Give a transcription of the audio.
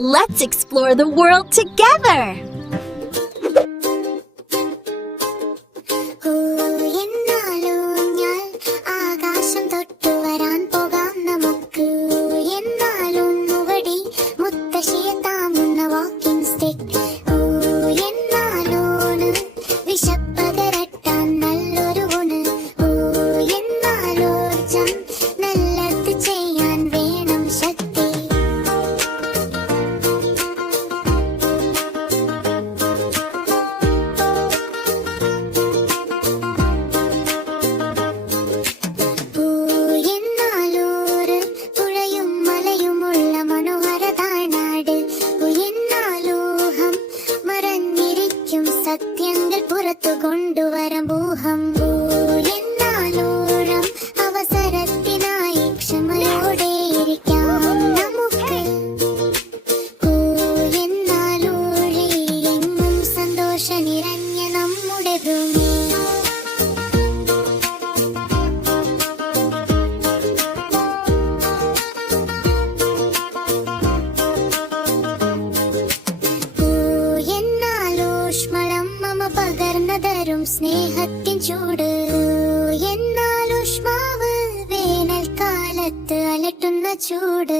Let's explore the world together! സത്യങ്ങൾ പുറത്തു കൊണ്ടുവരാം ഭൂഹം എന്നാലോളം അവസരത്തിനായി ക്ഷമയോടെ ഇരിക്കാം നമുക്ക് എന്നാലൂഴി എങ്ങും സന്തോഷ നിറഞ്ഞ നമ്മുടെ ഭൂമി പകർന്നതരും സ്നേഹത്തിൻ ചൂട് എന്നാൽ ഊഷ്മാവ് വേനൽക്കാലത്ത് അലട്ടുന്ന ചൂട്